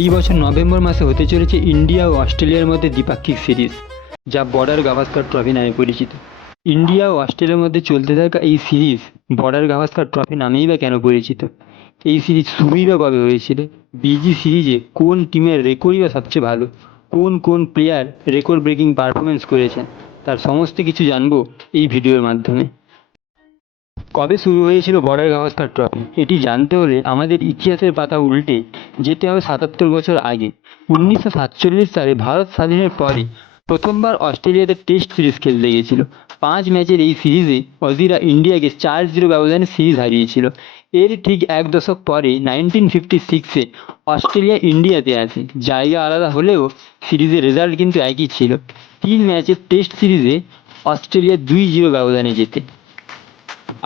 এই বছর নভেম্বর মাসে হতে চলেছে ইন্ডিয়া ও অস্ট্রেলিয়ার মধ্যে দ্বিপাক্ষিক সিরিজ, যা বর্ডার গাভাস্কার ট্রফি নামে পরিচিত। ইন্ডিয়া ও অস্ট্রেলিয়ার মধ্যে চলতে থাকা এই সিরিজ বর্ডার গাভাস্কার ট্রফি নামেই বা কেন পরিচিত? এই সিরিজ শুরুই বা কবে হয়েছিল? বিজি সিরিজে কোন টিমের রেকর্ডই বা সবচেয়ে ভালো? কোন কোন প্লেয়ার রেকর্ড ব্রেকিং পারফরমেন্স করেছেন? তার সমস্ত কিছু জানবো এই ভিডিওর মাধ্যমে। কবে শুরু হয়েছিল বর্ডার গাভাস্কার ট্রফি? এটি জানতে হলে আমাদের ইতিহাসের পাতা উল্টে যেতে হবে ৭৭ বছর আগে। ১৯৪৭ সালে ভারত স্বাধীনের পরে প্রথমবার অস্ট্রেলিয়াতে টেস্ট সিরিজ খেলতে গিয়েছিল। ৫ ম্যাচের এই সিরিজে অজিরা ইন্ডিয়াকে ৪-০ ব্যবধানে সিরিজ হারিয়েছিল। এর ঠিক এক দশক পরে 1956-এ অস্ট্রেলিয়া ইন্ডিয়াতে আসে। জায়গা আলাদা হলেও সিরিজের রেজাল্ট কিন্তু একই ছিল। ৩ ম্যাচের টেস্ট সিরিজে অস্ট্রেলিয়া ২-০ ব্যবধানে জেতে।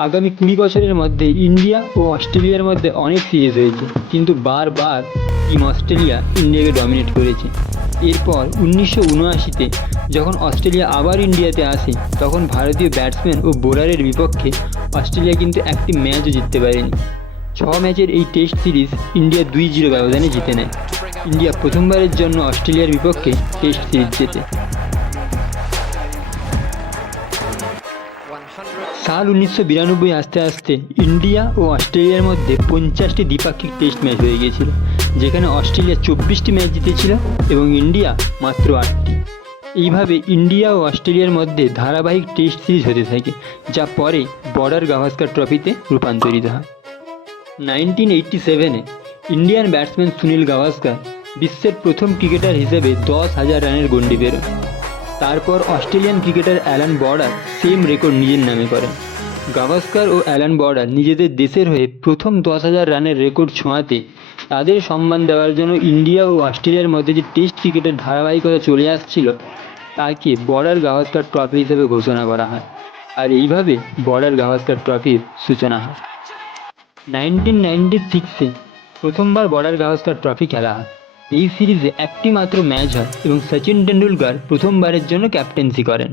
আগামী ২০ বছরের মধ্যে ইন্ডিয়া ও অস্ট্রেলিয়ার মধ্যে অনেক সিরিজ হয়েছে, কিন্তু বারবার টিম অস্ট্রেলিয়া ইন্ডিয়াকে ডমিনেট করেছে। এরপর ১৯৭৯-তে যখন অস্ট্রেলিয়া আবার ইন্ডিয়াতে আসে, তখন ভারতীয় ব্যাটসম্যান ও বোলারের বিপক্ষে অস্ট্রেলিয়া কিন্তু একটি ম্যাচও জিততে পারেনি। ৬ ম্যাচের এই টেস্ট সিরিজ ইন্ডিয়া ২-০ ব্যবধানে জিতে নেয়। ইন্ডিয়া প্রথমবারের জন্য অস্ট্রেলিয়ার বিপক্ষে টেস্ট সিরিজ জেতে। সাল ১৯৯২ আসতে আসতে ইন্ডিয়া ও অস্ট্রেলিয়ার মধ্যে ৫০টি দ্বিপাক্ষিক টেস্ট ম্যাচ হয়ে গিয়েছিল, যেখানে অস্ট্রেলিয়া ২৪টি ম্যাচ জিতেছিল এবং ইন্ডিয়া মাত্র ৮টি। এইভাবে ইন্ডিয়া ও অস্ট্রেলিয়ার মধ্যে ধারাবাহিক টেস্ট সিরিজ হতে থাকে, যা পরে বর্ডার গাভাস্কার ট্রফিতে রূপান্তরিত হয়। 1987-এ ইন্ডিয়ান ব্যাটসম্যান সুনীল গাভাস্কার বিশ্বের প্রথম ক্রিকেটার হিসেবে ১০,০০০ রানের গণ্ডি পেরোন। তারপর Australian cricketer Allan Border same record নিজের নামে করেন। গাভাস্কার ও অ্যালান বর্ডার নিজেদের দেশের হয়ে প্রথম ১০,০০০ রানের রেকর্ড ছোঁয়াতে তাদের সম্মান দেওয়ার জন্য ইন্ডিয়া ও অস্ট্রেলিয়ার মধ্যে যে টেস্ট ক্রিকেটের ধারাবাহিকতা চলে আসছিল, তাকে বর্ডার গাভাস্কার ট্রফি হিসেবে ঘোষণা করা হয়। আর এইভাবে বর্ডার গাভাস্কার ট্রফির সূচনা হয়। 1996-এ প্রথমবার বর্ডার গাভাস্কার ট্রফি খেলা হয়। এই সিরিজে একটি মাত্র ম্যাচ হয় এবং সচিন টেন্ডুলকার প্রথমবারের জন্য ক্যাপ্টেন্সি করেন।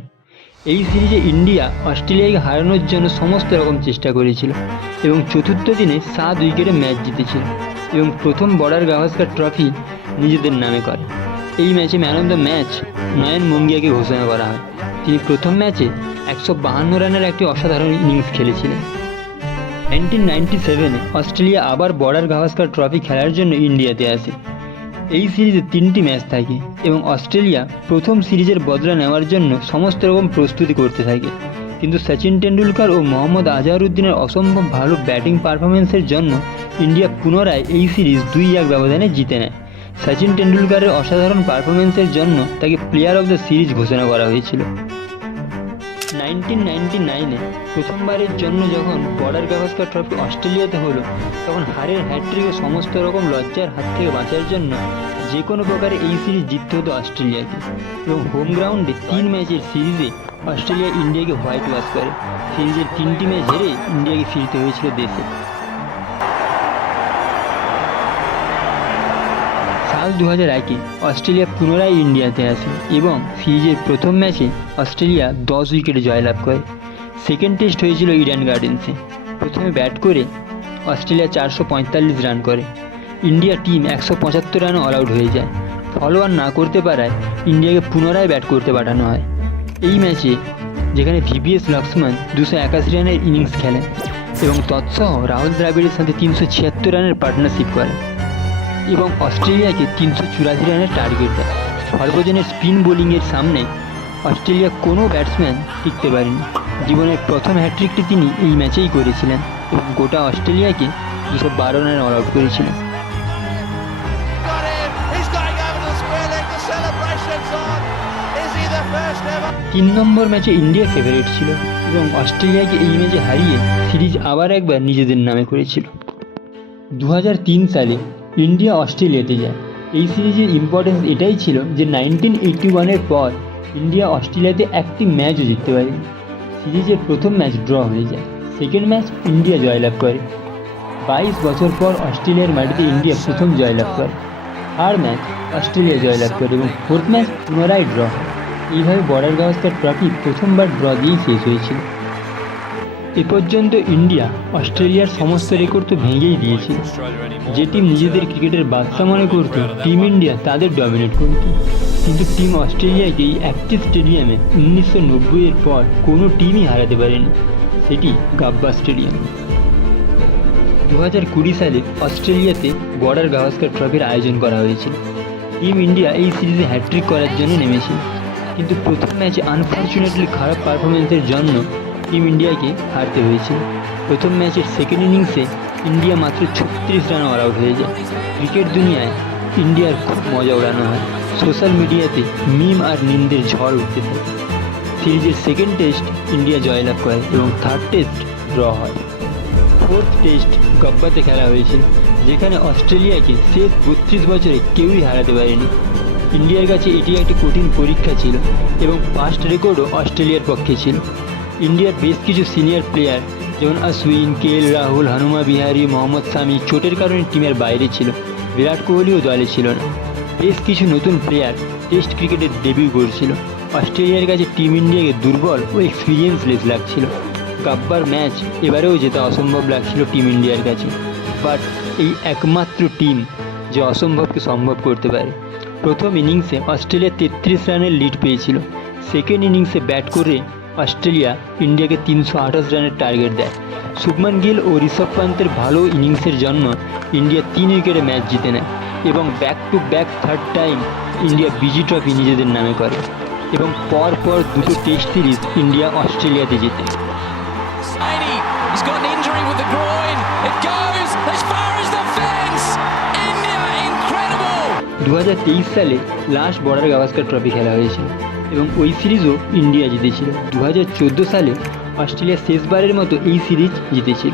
এই সিরিজে ইন্ডিয়া অস্ট্রেলিয়াকে হারানোর জন্য সমস্ত রকম চেষ্টা করেছিল এবং চতুর্থ দিনে ৭ উইকেটে ম্যাচ জিতেছিল এবং প্রথম বর্ডার গাভাস্কার ট্রফি নিজেদের নামে করে। এই ম্যাচে ম্যান অফ দ্য ম্যাচ নয়ন মোঙ্গিয়াকে ঘোষণা করা হয়। তিনি প্রথম ম্যাচে ১৫২ রানের একটি অসাধারণ ইনিংস খেলেছিলেন। 1997-এ অস্ট্রেলিয়া আবার বর্ডার গাভাস্কার ট্রফি খেলার জন্য ইন্ডিয়াতে আসে। এই সিরিজে ৩টি ম্যাচ থাকে এবং অস্ট্রেলিয়া প্রথম সিরিজের বদলা নেওয়ার জন্য সমস্ত রকম প্রস্তুতি করতে থাকে, কিন্তু সচিন টেন্ডুলকার ও মোহাম্মদ আজহারউদ্দিনের অসম্ভব ভালো ব্যাটিং পারফরমেন্সের জন্য ইন্ডিয়া পুনরায় এই সিরিজ ২-১ ব্যবধানে জিতে নেয়। সচিন টেন্ডুলকারের অসাধারণ পারফরমেন্সের জন্য তাকে প্লেয়ার অফ দ্য সিরিজ ঘোষণা করা হয়েছিল। 1999-এ প্রথমবারের জন্য যখন বর্ডার গাভাস্কার ট্রফি অস্ট্রেলিয়াতে হলো, তখন হারের হ্যাট্রিক ও সমস্ত রকম লজ্জার হাত থেকে বাঁচার জন্য যে কোনো প্রকারে এই সিরিজ জিততে হতো অস্ট্রেলিয়াকে এবং হোম গ্রাউন্ডে ৩ ম্যাচের সিরিজে অস্ট্রেলিয়া ইন্ডিয়াকে হোয়াইট ওয়াশ করে। সিরিজের ৩টি ম্যাচ হেরে ইন্ডিয়াকে ফিরতে হয়েছিল দেশে। সাল ২০০১-এ অস্ট্রেলিয়া পুনরায় ইন্ডিয়াতে আসে এবং সিরিজের প্রথম ম্যাচে অস্ট্রেলিয়া ১০ উইকেটে জয়লাভ করে। সেকেন্ড টেস্ট হয়েছিল ইডেন গার্ডেন্সে। প্রথমে ব্যাট করে অস্ট্রেলিয়া ৪৪৫ রান করে। ইন্ডিয়া টিম ১৭৫ রানে অল আউট হয়ে যায়। ফলো অন না করতে পারায় ইন্ডিয়াকে পুনরায় ব্যাট করতে পাঠানো হয়। এই ম্যাচে যেখানে ভিভিএস লক্ষ্মণ ২৮১ রানের ইনিংস খেলেন এবং তৎসহ রাহুল দ্রাবিড়ের সাথে ৩৭৬ রানের পার্টনারশিপ করেন এবং অস্ট্রেলিয়াকে ৩৮৪ রানের টার্গেট দেয়। সর্বজনের স্পিন বোলিংয়ের সামনে অস্ট্রেলিয়া কোনো ব্যাটসম্যান টিকতে পারেনি। জীবনের প্রথম হ্যাট্রিকটি তিনি এই ম্যাচেই করেছিলেন এবং গোটা অস্ট্রেলিয়াকে ২১২ রানে অল আউট করেছিলেন। ৩ নম্বর ম্যাচে ইন্ডিয়া ফেভারিট ছিল এবং অস্ট্রেলিয়াকে এই ম্যাচে হারিয়ে সিরিজ আবার একবার নিজেদের নামে করেছিল। ২০০৩ সালে ইন্ডিয়া অস্ট্রেলিয়াতে যায়। এই সিরিজের ইম্পর্টেন্স এটাই ছিল যে 1981-এর পর ইন্ডিয়া অস্ট্রেলিয়াতে একটি ম্যাচও জিততে পারেনি। সিরিজের প্রথম ম্যাচ ড্র হয়ে যায়। সেকেন্ড ম্যাচ ইন্ডিয়া জয়লাভ করে। ২২ বছর পর অস্ট্রেলিয়ার মাটিতে ইন্ডিয়া প্রথম জয়লাভ করে। থার্ড ম্যাচ অস্ট্রেলিয়া জয়লাভ করে এবং ফোর্থ ম্যাচ পুনরায় ড্র হয়। এইভাবে বর্ডার গাভাস্কার ট্রফি প্রথমবার ড্র দিয়েই শেষ হয়েছিল। এ পর্যন্ত ইন্ডিয়া অস্ট্রেলিয়ার সমস্ত রেকর্ড তো ভেঙেই দিয়েছে। যে টিম নিজেদের ক্রিকেটের বাদশা মনে করত টিম ইন্ডিয়া তাদের ডমিনেট করত, কিন্তু টিম অস্ট্রেলিয়াকে এই একটি স্টেডিয়ামে 1990-এর পর কোনো টিমই হারাতে পারেনি, সেটি গাব্বা স্টেডিয়াম। 2020 সালে অস্ট্রেলিয়াতে বর্ডার গাভাস্কার ট্রফির আয়োজন করা হয়েছিল। টিম ইন্ডিয়া এই সিরিজে হ্যাট্রিক করার জন্য নেমেছিল, কিন্তু প্রথম ম্যাচে আনফর্চুনেটলি খারাপ পারফরমেন্সের জন্য টিম ইন্ডিয়াকে হারতে হয়েছিল। প্রথম ম্যাচের সেকেন্ড ইনিংসে ইন্ডিয়া মাত্র 36 রানে অল আউট হয়ে যায়। ক্রিকেট দুনিয়ায় ইন্ডিয়ার খুব মজা ওড়ানো হয়, সোশ্যাল মিডিয়াতে মিম আর নিন্দের ঝড় উঠতে থাকে। সিরিজের সেকেন্ড টেস্ট ইন্ডিয়া জয়লাভ করে এবং থার্ড টেস্ট ড্র হয়। ফোর্থ টেস্ট গাব্বাতে খেলা হয়েছিল, যেখানে অস্ট্রেলিয়াকে শেষ 32 বছরে কেউই হারাতে পারেনি। ইন্ডিয়ার কাছে এটি একটি কঠিন পরীক্ষা ছিল এবং ফার্স্ট রেকর্ডও অস্ট্রেলিয়ার পক্ষে ছিল। ইন্ডিয়ার বেশ কিছু সিনিয়র প্লেয়ার যেমন অশ্বিন, কেএল রাহুল, হনুমা বিহারি, মোহাম্মদ শামি চোটের কারণে টিমের বাইরে ছিল। বিরাট কোহলিও দলে ছিল না। বেশ কিছু নতুন প্লেয়ার টেস্ট ক্রিকেটে ডেবিউ করছিল। অস্ট্রেলিয়ার কাছে টিম ইন্ডিয়াকে দুর্বল ও এক্সপিরিয়েন্সলেস লাগছিল। গাব্বার ম্যাচ এবারেও জেতা অসম্ভব লাগছিল টিম ইন্ডিয়ার কাছে, বাট এই একমাত্র টিম যে অসম্ভবকে সম্ভব করতে পারে। প্রথম ইনিংসে অস্ট্রেলিয়া 33 রানের লিড পেয়েছিল। সেকেন্ড ইনিংসে ব্যাট করে অস্ট্রেলিয়া ইন্ডিয়াকে 328 রানের টার্গেট দেয়। শুভমান গিল ও ঋষভ পান্তের ভালো ইনিংসের জন্য ইন্ডিয়া 3 উইকেটে ম্যাচ জিতে নেয় এবং back to back third time India busy trophy নিজেদের নামে করে এবং পর দুটো টেস্ট সিরিজ ইন্ডিয়া অস্ট্রেলিয়াতে জেতে। He's got an injury with the groin. It goes as far as the fence. India, incredible. 2023 সালে লাস্ট বর্ডার গাভাস্কার ট্রফি খেলা হয়েছিল এবং ওই সিরিজও ইন্ডিয়া জিতেছিল। 2014 সালে অস্ট্রেলিয়া শেষবারের মতো এই সিরিজ জিতেছিল।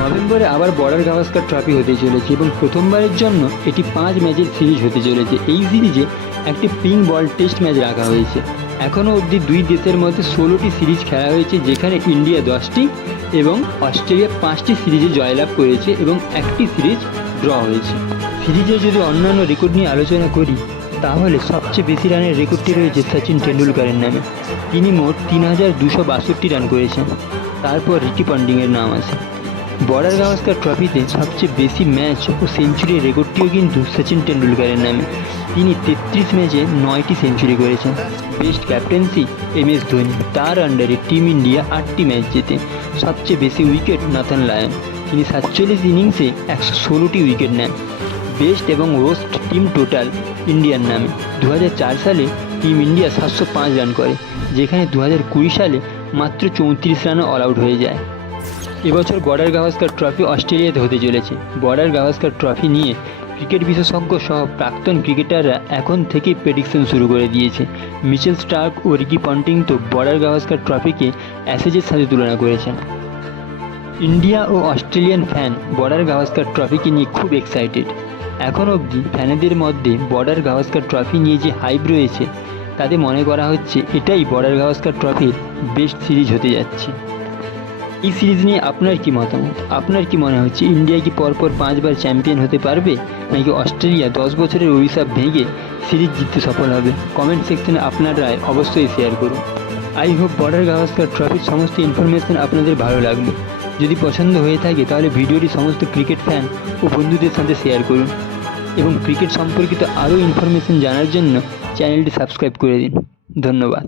নভেম্বরে আবার বর্ডার গাভাস্কার ট্রফি হতে চলেছে এবং প্রথমবারের জন্য এটি 5 ম্যাচের সিরিজ হতে চলেছে। এই সিরিজে একটি পিঙ্ক বল টেস্ট ম্যাচ রাখা হয়েছে। এখনও অবধি দুই দেশের মধ্যে 16টি সিরিজ খেলা হয়েছে, যেখানে ইন্ডিয়া 10টি এবং অস্ট্রেলিয়া 5টি সিরিজে জয়লাভ করেছে এবং একটি সিরিজ ড্র হয়েছে। সিরিজে যদি অন্যান্য রেকর্ড নিয়ে আলোচনা করি তাহলে সবচেয়ে বেশি রানের রেকর্ডটি রয়েছে সচিন টেন্ডুলকারের নামে। তিনি মোট 3262 রান করেছেন। তারপর রিকি পন্টিংয়ের নাম আছে। বর্ডার গাভাস্কার ট্রফিতে সবচেয়ে বেশি ম্যাচ ও সেঞ্চুরির রেকর্ডটিও কিন্তু সচিন টেন্ডুলকারের নামে। তিনি 33 ম্যাচে 9টি সেঞ্চুরি করেছেন। বেস্ট ক্যাপ্টেন্সি MS ধোনি, তার আন্ডারে টিম ইন্ডিয়া 8টি ম্যাচ জেতে। সবচেয়ে বেশি উইকেট নাথান লায়ন, তিনি 47 ইনিংসে 116টি উইকেট নেন। বেস্ট এবং ওয়ার্স্ট টিম টোটাল ইন্ডিয়ার নামে। 2004 সালে টিম ইন্ডিয়া 705 রান করে, যেখানে 2020 সালে মাত্র 34 রানে অল আউট হয়ে যায়। এবছর বর্ডার গাভাস্কার ট্রফি অস্ট্রেলিয়াতে হতে চলেছে। বর্ডার গাভাস্কার ট্রফি নিয়ে ক্রিকেট বিশেষজ্ঞ সহ প্রাক্তন ক্রিকেটাররা এখন থেকেই প্রেডিকশন শুরু করে দিয়েছে। মিচেল স্টার্ক ও রিকি পন্টিং তো বর্ডার গাভাস্কার ট্রফিকে অ্যাশেজের সাথে তুলনা করেছেন। ইন্ডিয়া ও অস্ট্রেলিয়ান ফ্যান বর্ডার গাভাস্কার ট্রফিকে নিয়ে খুব এক্সাইটেড। এখন অবধি ফ্যানেদের মধ্যে বর্ডার গাভাস্কার ট্রফি নিয়ে যে হাইপ রয়েছে তাতে মনে করা হচ্ছে এটাই বর্ডার গাভাস্কার ট্রফির বেস্ট সিরিজ হতে যাচ্ছে। এই সিরিজ নিয়ে আপনার কি মতামত? আপনার কি মনে হচ্ছে ইন্ডিয়া কি পরপর 5 বার চ্যাম্পিয়ন হতে পারবে, নাকি অস্ট্রেলিয়া 10 বছরের অভিশাপ ভেঙে সিরিজ জিততে সফল হবে? কমেন্ট সেকশনে আপনার রায় অবশ্যই শেয়ার করুন। আই হোপ বর্ডার গাভাস্কার ট্রফির সমস্ত ইনফরমেশন আপনাদের ভালো লাগবে। যদি পছন্দ হয়ে থাকে তাহলে ভিডিওটি সমস্ত ক্রিকেট ফ্যান ও বন্ধুদের সাথে শেয়ার করুন এবং ক্রিকেট সম্পর্কিত আরও ইনফরমেশন জানার জন্য চ্যানেলটি সাবস্ক্রাইব করে দিন। ধন্যবাদ।